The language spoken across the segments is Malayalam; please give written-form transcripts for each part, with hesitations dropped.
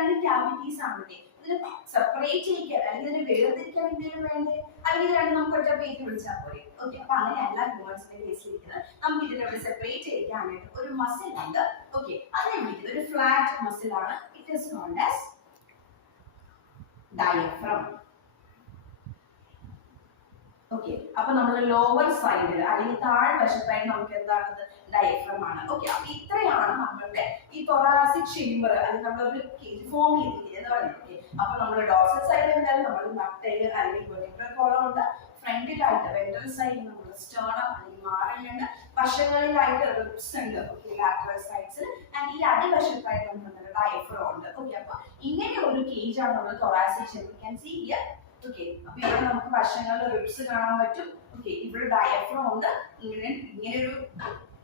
രണ്ട് ക്യാവിറ്റീസ് ആണല്ലേ, ഇതിന് സെപ്പറേറ്റ് ചെയ്യിക്കാൻ അല്ലെങ്കിൽ ഇതിന് വേർതിരിക്കാൻ എന്തെങ്കിലും വേണ്ടേ, അല്ലെങ്കിൽ രണ്ട് നമുക്ക് ഒറ്റ പേര് വിളിച്ചാൽ പോരെ. ഓക്കെ, അപ്പൊ അങ്ങനെയല്ല ഹ്യൂമൻസിന്റെ കേസിലിരിക്കുന്നത്. നമുക്ക് ഇതിനെ സെപ്പറേറ്റ് ചെയ്യിക്കാനായിട്ട് ഒരു മസിൽ ഉണ്ട്. ഓക്കെ, അതിനെ വിളിക്കുന്നത് ഒരു ഫ്ലാറ്റ് മസിൽ ആണ്. It is known as diaphragm. Okay, അപ്പൊ നമ്മുടെ ലോവർ സൈഡിൽ അല്ലെങ്കിൽ താഴ്വശത്തായി നമുക്ക് എന്താണത് ഡയഫ്രം ആണ്. ഓക്കെ, അപ്പൊ ഇത്രയാണ് നമ്മളുടെ ഈ തൊറാസിക് ചേംബർ അല്ലെങ്കിൽ നമ്മളൊരു ഫോം ചെയ്തിരിക്കുന്നത് എന്ന് പറയുന്നത്. ഓക്കെ, അപ്പൊ നമ്മുടെ ഡോർസൽ സൈഡിൽ എന്തായാലും നമ്മൾ നട്ടല് അല്ലെങ്കിൽ വെർട്ടിബ്രൽ കോളം ഉണ്ട്, ഫ്രണ്ടിലായിട്ട് വെൻട്രൽ സൈഡിൽ നമ്മൾ സ്റ്റേർണം അല്ലെങ്കിൽ മാറലുണ്ട്, വശങ്ങളിലായിട്ട് റിബ്സ് ഉണ്ട്. ഓക്കെ, ലാറ്ററൽ സൈഡ്സിൽ ആൻഡ് ഈ അടിവശത്തായിട്ട് നമുക്ക് ഡയഫ്രം ഉണ്ട്. ഓക്കെ, അപ്പൊ ഇങ്ങനെ ഒരു കേജ് ആണ് നമ്മൾ thoracic chamber. Can see here. Okay, അപ്പൊ ഇവിടെ നമുക്ക് വശങ്ങളിൽ റിബ്സ് കാണാൻ പറ്റും. ഓക്കെ, ഇവിടെ ഡയഫ്രം ഉണ്ട്. ഇങ്ങനെ ഒരു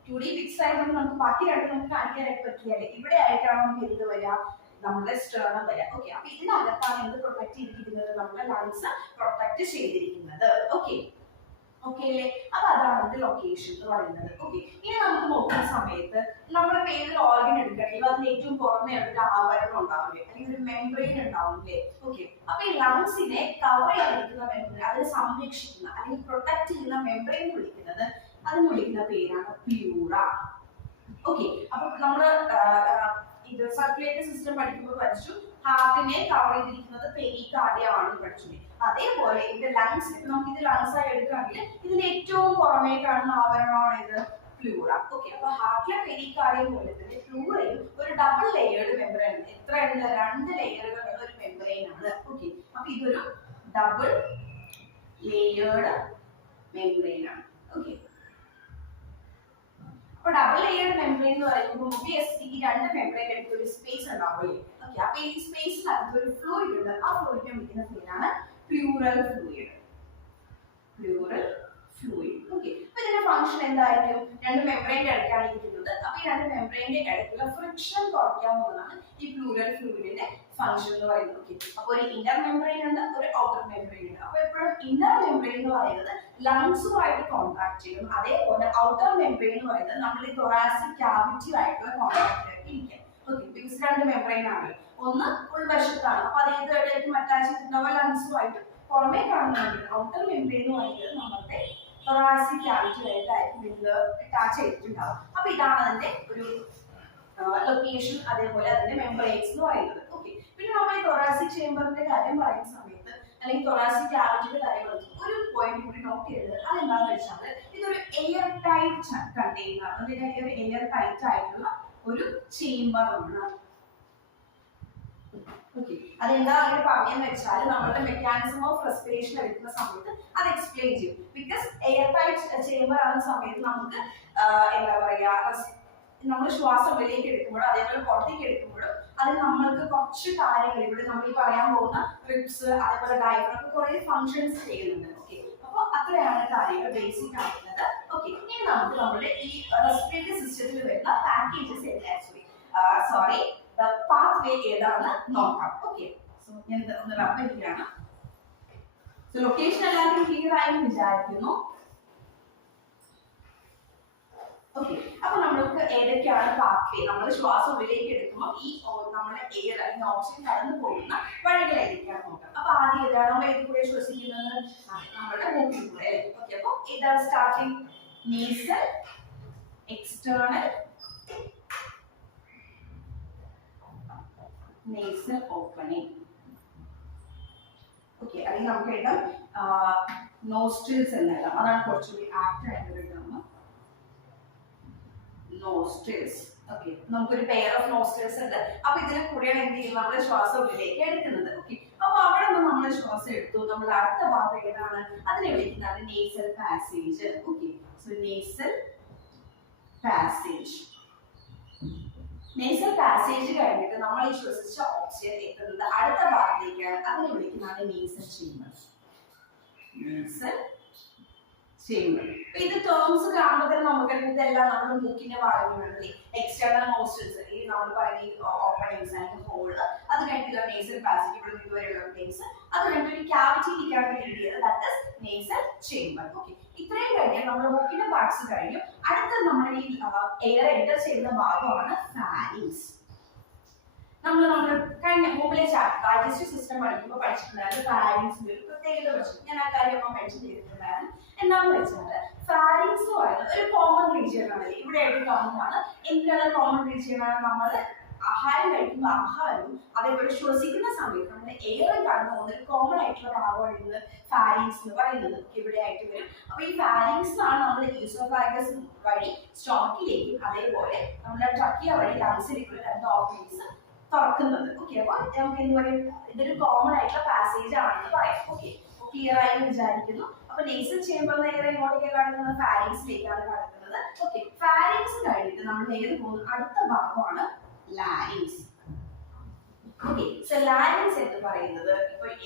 2D പിക്സ് ആയതുകൊണ്ട് നമുക്ക് ബാക്കി രണ്ടും നമുക്ക് കാണിക്കാനായിട്ട് പറ്റില്ലേ. ഇവിടെ ആയിട്ടാണ് നമുക്ക് എന്ത് വരിക, നമ്മുടെ സ്റ്റേർണം വരിക. ഓക്കെ, അപ്പൊ ഇതിനകത്താണ് എന്ത് പ്രൊട്ടക്ട് ചെയ്തിരിക്കുന്നത്, നമ്മുടെ ലങ്സ് പ്രൊട്ടക്ട് ചെയ്തിരിക്കുന്നത്. ഓക്കെ ഓക്കെ അല്ലേ, അപ്പൊ അതാണ് ഇതിന്റെ ലൊക്കേഷൻ എന്ന് പറയുന്നത്. ഓക്കെ, ഇനി നമുക്ക് നോക്കുന്ന സമയത്ത് നമ്മുടെ ഏതൊരു ഓർഗൻ എടുക്കണമെങ്കിൽ അതിന് ഏറ്റവും പുറമെ ഒരു ആവരണം ഉണ്ടാവില്ലേ, അല്ലെങ്കിൽ ഒരു മെംബ്രെയിൻ ഉണ്ടാവില്ലേ. ഓക്കെ, അപ്പൊ ഈ ലങ്സിനെ കവർ ചെയ്തിരിക്കുന്ന മെംബ്രെയിൻ, അതിനെ സംരക്ഷിക്കുന്ന അല്ലെങ്കിൽ പ്രൊട്ടക്ട് ചെയ്യുന്ന മെംബ്രെയിൻ അതിന് വിളിക്കുന്ന പേരാണ് പ്ലൂറ. ഓക്കെ, അപ്പൊ നമ്മള് ഇത് സർക്കുലേറ്ററി സിസ്റ്റം പഠിക്കുമ്പോൾ പഠിച്ചു ഹാർട്ടിനെ കവർ ചെയ്തിരിക്കുന്നത് പെരികാർഡിയം ആണെന്ന് പഠിച്ചു. അതേപോലെ ഇതിന്റെ ലങ്സ്, നമുക്ക് ഇത് ലങ്സ് ആയി എടുക്കുകയാണെങ്കിൽ ഇതിന് ഏറ്റവും പുറമേ കാണുന്ന ആവരണമാണ് ഇത് പ്ലൂറ. ഓക്കെ, അപ്പൊ ഹാർട്ടിലെ പെരികാർഡിയം പോലെ തന്നെ പ്ലൂറയും ഒരു ഡബിൾ ലെയേർഡ് മെംബ്രെയിൻ ഉണ്ട്. എത്ര ഉണ്ട്, 2 ലെയറുകളുള്ള ഒരു മെംബ്രെയിൻ ആണ്. ഓക്കെ, അപ്പൊ ഇതൊരു ഡബിൾ ലെയേർഡ് മെംബ്രെയിൻ ആണ്. ഓക്കെ, അപ്പൊ ഡബിൾ ലെയേർഡ് മെംബ്രെയിൻ എന്ന് പറയുമ്പോൾ ഒബിയസ്ലി ഈ രണ്ട് മെംബ്രെയിൻ എടുത്ത് ഒരു സ്പേസ് ഉണ്ടാവില്ലേ. ഓക്കെ, അപ്പൊ ഈ സ്പേസിനകത്ത് ഒരു ഫ്ലൂയിഡ് ഉണ്ട്. ആ ഫ്ലൂയിഡിനെ വിളിക്കുന്ന പേരാണ് plural fluid. Plural fluid. Okay, അപ്പൊ ഇതിന്റെ ഫംഗ്ഷൻ എന്തായിരിക്കും, രണ്ട് മെംബ്രെയിന്റെ ഇടയ്ക്കാണ് ഇരിക്കുന്നത്. അപ്പൊ ഈ രണ്ട് മെംബ്രെയിന്റെ ഇടയ്ക്കുള്ള ഫ്രിക്ഷൻ കുറയ്ക്കാവുന്നതാണ് ഈ പ്ലൂറൽ ഫ്ലൂയിഡിന്റെ ഫംഗ്ഷൻ എന്ന് പറയുന്നത്. ഓക്കെ, അപ്പൊ ഒരു ഇന്നർ മെംബ്രെയിൻ ഉണ്ട്, ഒരു ഔട്ടർ മെംബ്രെയിൻ ഉണ്ട്. അപ്പൊ എപ്പോഴും ഇന്നർ മെംബ്രെയിൻ എന്ന് പറയുന്നത് ലങ്സുമായിട്ട് കോൺടാക്ട് ചെയ്യും. അതേപോലെ ഔട്ടർ മെംബ്രെയിൻ എന്ന് പറയുന്നത് നമ്മൾ ഈ തൊറാസിക് ക്യാവിറ്റി ആയിട്ടുള്ള കോൺടാക്റ്റിലേക്ക് ഇരിക്കും. ഓക്കെ, ബിക്കോസ് രണ്ട് മെംബ്രെയിൻ ആണ്, ഒന്ന് ഉൾവശത്താണ്, അപ്പൊ അത് ഏതായിട്ടും അറ്റാച്ച് ചെയ്തിട്ടുണ്ടാവുക ലങ്സുമായിട്ട്. പുറമേ കാണുന്നുണ്ട് ഔട്ടർ മെംബ്രെയിൻ എന്ന് പറയുന്നത് നമ്മുടെ തൊറാസിക് ക്യാവിറ്റിയായിട്ടായിരിക്കും ഇത് അറ്റാച്ച് ചെയ്തിട്ടുണ്ടാവും. അപ്പൊ ഇതാണ് അതിന്റെ ഒരു ലൊക്കേഷൻ, അതേപോലെ അതിന്റെ മെംബ്രെയിൻസ് എന്ന് പറയുന്നത്. ഓക്കെ, പിന്നെ നമ്മൾ ഈ തൊറാസിക് ചേംബറിന്റെ കാര്യം പറയുന്ന സമയത്ത് അല്ലെങ്കിൽ തൊറാസിക് ക്യാവിറ്റിയുടെ കാര്യം ഒരു പോയിന്റ് കൂടി നോട്ട് ചെയ്തത് അതെന്താണെന്ന് വെച്ചാൽ ഇതൊരു എയർ ടൈറ്റ് കണ്ടെയ്നർ, അതിന്റെ ഒരു എയർ ടൈറ്റ് ആയിട്ടുള്ള ഒരു ചേംബർ ആണ്. ഓക്കെ, അതെന്താ അങ്ങനെ പറഞ്ഞെന്ന് വെച്ചാൽ നമ്മളുടെ മെക്കാനിസം ഓഫ് റെസ്പിറേഷൻ എടുക്കുന്ന സമയത്ത് അത് എക്സ്പ്ലെയിൻ ചെയ്യും. ബിക്കോസ് എയർ ടൈറ്റ് ചേംബർ ആകുന്ന സമയത്ത് നമുക്ക് എന്താ പറയാ, നമ്മൾ ശ്വാസം ഉള്ളിലേക്ക് എടുക്കുമ്പോഴും അതേപോലെ പുറത്തേക്ക് എടുക്കുമ്പോഴും അത് നമ്മൾക്ക് കുറച്ച് കാര്യങ്ങൾ ഇവിടെ നമ്മൾ ഈ പറയാൻ പോകുന്ന റിബ്സ് അതേപോലെ ഡയഫ്രം ഒക്കെ കുറെ ഫങ്ഷൻസ് ചെയ്യുന്നുണ്ട്. ഓക്കെ, അപ്പൊ അത്രയാണ് കാര്യങ്ങൾ ബേസിക് ആയിട്ടുള്ളത്. ഓക്കെ, ഇനി നമുക്ക് നമ്മുടെ ഈ റെസ്പിറേറ്ററി സിസ്റ്റത്തിൽ വരുന്ന പാക്കേജസ് സോറി പാത്ത് വേ ഏതാണെന്ന് നോക്കാം. ഓക്കെ, സോ ഞാൻ ഒന്ന് റബ്ബ് ചെയ്യുകയാണ്. സോ ലൊക്കേഷൻ എല്ലാവർക്കും ക്ലിയർ ആയി വിചാരിക്കുന്നു. ഓക്കെ, അപ്പൊ നമ്മൾക്ക് ഏതൊക്കെയാണ് പാത്വേ, നമ്മൾ ശ്വാസം ഉള്ളിലേക്ക് എടുക്കുമ്പോൾ ഈ നമ്മുടെ എയർ അല്ലെങ്കിൽ ഓക്സിജൻ കടന്നു പോകുന്ന വഴികൾ ഏതൊക്കെയാണ് നോക്കാം. അപ്പൊ ആദ്യം ഏതാണ് നമ്മൾ ഏത് കൂടെ ശ്വസിക്കുന്നത്, നമ്മുടെ മൂക്കിൽ കൂടെ. ഓക്കെ, അപ്പൊ ഏതാണ് starting, nasal, external, nasal opening. Okay, അല്ലെങ്കിൽ നമുക്ക് എഴുതാം നോസ്ട്രിൽസ് എന്നെല്ലാം, അതാണ് കുറച്ചുകൂടി ആക്ട് ആയിട്ട് എഴുതാം. നോസ്ട്രിൽസ്. ഓക്കെ, നമുക്കൊരു പെയർ ഓഫ് നോസ്ട്രിൽസ് ഉണ്ട്. അപ്പൊ ഇതിൽ കൂടെയാണ് എന്ത് ചെയ്യുന്നത്, നമ്മൾ ശ്വാസം ഉള്ളിലേക്ക് എടുക്കുന്നത്. ഓക്കെ, അപ്പൊ അവിടെ നിന്ന് നമ്മൾ ശ്വാസം എടുത്തു, നമ്മൾ അടുത്ത ഭാഗം ഏതാണ്, അതിനെ വിളിക്കുന്നതാണ് nasal passage. Okay, so nasal passage. Nasal passage കഴിഞ്ഞിട്ട് നമ്മൾ ഈ ശ്വസിച്ച ഓക്സിജൻ എത്തുന്നത് അടുത്ത ഭാഗത്തേക്കാണ്, അതിനെ വിളിക്കുന്നതാണ് നേസൽ ചേംബർ. Nasal chamber. ഇത് ടേംസ് കാണുമ്പോൾ തന്നെ നമുക്ക് ഇതെല്ലാം നമ്മുടെ മൂക്കിന്റെ ഭാഗങ്ങളാണ്. എക്സ്റ്റേണൽ നോസ്ട്രിൽസ്, ഈ നമ്മൾ പറയുന്ന ഓപ്പണിങ്സ് ആൻഡ് ഹോൾ, അത് കഴിഞ്ഞിട്ടുള്ള നേസൽ പാസേജ്, ഇവിടെ ഇതുവരെയുള്ള പ്ലേസ്, അത് കഴിഞ്ഞിട്ട് ഒരു ക്യാവിറ്റിയിലേക്കാണ് ബിൽഡ് ചെയ്തത്, that is nasal chamber. Okay, ഇത്രയും കഴിഞ്ഞാൽ നമ്മുടെ മൂക്കിന്റെ പാർട്സ് കഴിഞ്ഞു. അടുത്ത നമ്മുടെ ഈ എയർ എൻ്റർ ചെയ്യുന്ന ഭാഗമാണ് ഫാരിങ്സ്. നമ്മൾ കഴിഞ്ഞ മുമ്പിലെ ചാപ്റ്റർ ഡൈജസ്റ്റീവ് സിസ്റ്റം പഠിക്കുമ്പോൾ പഠിച്ചിട്ടുണ്ടായിരുന്നു ഫാരിങ്സിന്റെ ഒരു പ്രത്യേകത പഠിച്ചു. ഞാൻ ആ കാര്യം മെൻഷൻ ചെയ്തിട്ടുണ്ടായിരുന്നു. എന്താണെന്ന് വെച്ചാൽ ഫാരിങ്സ് എന്ന് പറയുന്നത് ഒരു കോമൺ റീജിയൻ ആണ്. ഇവിടെ ആയിട്ട് കാണുന്നതാണ്. എന്തിനുള്ള കോമൺ റീജിയൻ ആണ്? നമ്മൾ ആഹാരം കഴിക്കുമ്പോൾ ആഹാരവും അതേപോലെ ശ്വസിക്കുന്ന സമയത്ത് നമ്മുടെ എയർ കടന്നു പോകുന്ന ഒരു കോമൺ ആയിട്ടുള്ള ഭാഗമാണ് ഇന്ന് ഫാരിങ്സ് എന്ന് പറയുന്നത്. ഇവിടെ ആയിട്ട് വരും. അപ്പൊ ഈ ഫാരിങ്സ് ആണ് നമ്മൾ ഈസോഫാഗസ് വഴി സ്റ്റൊമക്കിലേക്കും അതേപോലെ നമ്മുടെ ട്രക്കിയ വഴി ലങ്സിലേക്കുള്ള രണ്ട് ഓപ്പണിങ്സ് തുറക്കുന്നത്. ഓക്കെ, അപ്പൊ നമുക്ക് എന്ത് പറയും, ഇതൊരു കോമൺ ആയിട്ടുള്ള പാസേജ് ആണെന്ന് പറയാം. ഓക്കെ, ക്ലിയർ ആയി വിചാരിക്കുന്നു. അപ്പൊ നേസൽ ചേമ്പർ എയർ എങ്ങോട്ടേക്ക് കടക്കുന്നത്? ഫാരിങ്സിലേക്കാണ് കടക്കുന്നത്. ഓക്കെ, ഫാരിങ്സ് കഴിഞ്ഞിട്ട് നമ്മൾ നേരെ പോകുന്ന അടുത്ത ഭാഗമാണ് ലാരിങ്സ്. ഓക്കെ, സോ ലാരിങ്സ് എന്ന് പറയുന്നത്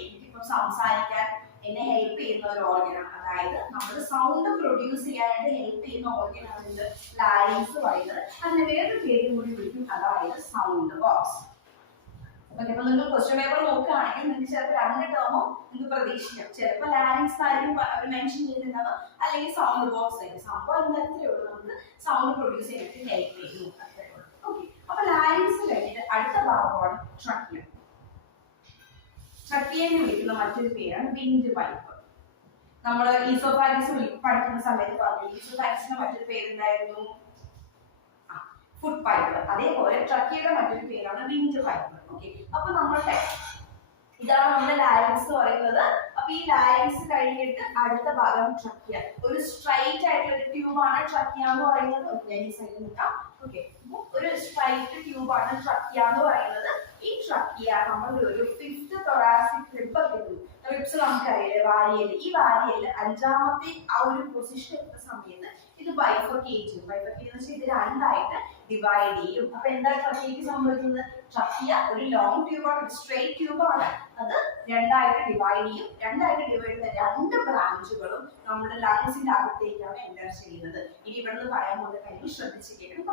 എനിക്കിപ്പോ സംസാരിക്കാൻ എന്നെ ഹെൽപ്പ് ചെയ്യുന്ന ഒരു ഓർഗനാണ്. അതായത് നമ്മൾ സൗണ്ട് പ്രൊഡ്യൂസ് ചെയ്യാനായിട്ട് ഹെൽപ്പ് ചെയ്യുന്ന ഓർഗനാണ് ഇത് ലാരിങ്സ് പറയുന്നത്. അതിന് വേറൊരു പേരും കൂടി വിളിക്കും, അതായത് സൗണ്ട് ബോക്സ്. ഓക്കെ, അപ്പൊ നിങ്ങൾ ക്വസ്റ്റ്യൻ പേപ്പർ നോക്കുകയാണെങ്കിൽ നിങ്ങൾക്ക് ചിലപ്പോൾ രണ്ട് ടേമോ നിങ്ങൾക്ക് പ്രതീക്ഷിക്കാം. ചിലപ്പോൾ ലാരിങ്സ് ആയിരിക്കും മെൻഷൻ ചെയ്തിട്ടുണ്ടാവുക, അല്ലെങ്കിൽ സൗണ്ട് ബോക്സ് ആയിരിക്കും. സംഭവം ഇന്നത്തെ ഉള്ളൂ, നമുക്ക് സൗണ്ട് പ്രൊഡ്യൂസ് ചെയ്യാനായിട്ട് ഹെൽപ്പ് ചെയ്യുന്നു. ഓക്കെ, അപ്പൊ ലാരിങ്സ് കഴിഞ്ഞിട്ട് അടുത്ത ഭാഗമാണ് ട്രക്കിയ. ട്രക്കിയ എന്ന് വിളിക്കുന്ന മറ്റൊരു പേരാണ് വിൻഡ് പൈപ്പ്. നമ്മൾ ഈസോഫാഗസ് പഠിക്കുന്ന സമയത്ത് പറഞ്ഞു ഈസോഫാഗസിന്റെ മറ്റൊരു പേരുണ്ടായിരുന്നു ഫുഡ് പൈപ്പ്. അതേപോലെ ട്രക്കിയുടെ മറ്റൊരു പേരാണ് വിൻഡ് പൈപ്പ്. ഓക്കെ, അപ്പൊ നമ്മളുടെ ഇതാണ് നമ്മുടെ ലാരിങ്സ് എന്ന് പറയുന്നത്. അപ്പൊ ഈ ലാരിങ്സ് കഴിഞ്ഞിട്ട് അടുത്ത ഭാഗം ട്രക്കിയ. ഒരു സ്ട്രൈറ്റ് ആയിട്ടുള്ള ഒരു ട്യൂബാണ് ട്രക്കിയ എന്ന് പറയുന്നത്. ഞാൻ ഈ സൈഡിൽ നിൽക്കാം. ഓക്കെ, ഒരു സ്ട്രൈറ്റ് ട്യൂബാണ് ട്രക്കിയ എന്ന് പറയുന്നത്. ഈ ട്രക്കിയ നമ്മൾ ഒരു ഫിഫ്ത് തൊറാസിക് റിബ് ഒക്കെ റിബ്സ് നമുക്കറിയില്ലേ, വാരിയല്. ഈ വാരിയല് അഞ്ചാമത്തെ ആ ഒരു പൊസിഷൻ എത്തുന്ന സമയത്ത് ഇത് ബൈഫർക്കേറ്റ് ചെയ്യും. ബൈഫർക്കേറ്റ് എന്ന് വെച്ചാൽ ഇത് രണ്ടായിട്ട് ഡിവൈഡ് ചെയ്യും. അപ്പൊ എന്താ ട്രക്കിയക്ക് സംഭവിക്കുന്നത്? ട്രക്കിയ ഒരു ലോങ് ട്യൂബാണ്, ഒരു സ്ട്രെയിറ്റ് ട്യൂബാണ്. അത് രണ്ടായിട്ട് ഡിവൈഡ് ചെയ്യും. രണ്ടായിട്ട് ഡിവൈഡ് ചെയ്യുന്ന രണ്ട് ബ്രാഞ്ചുകളും നമ്മുടെ ലങ്സിന്റെ അകത്തേക്കാണ് എൻ്റർ ചെയ്യുന്നത്. ഇനി ഇവിടെ നിന്ന് പറയാൻ പോകുന്ന കാര്യം ശ്രദ്ധിച്ച് കേൾക്കണം.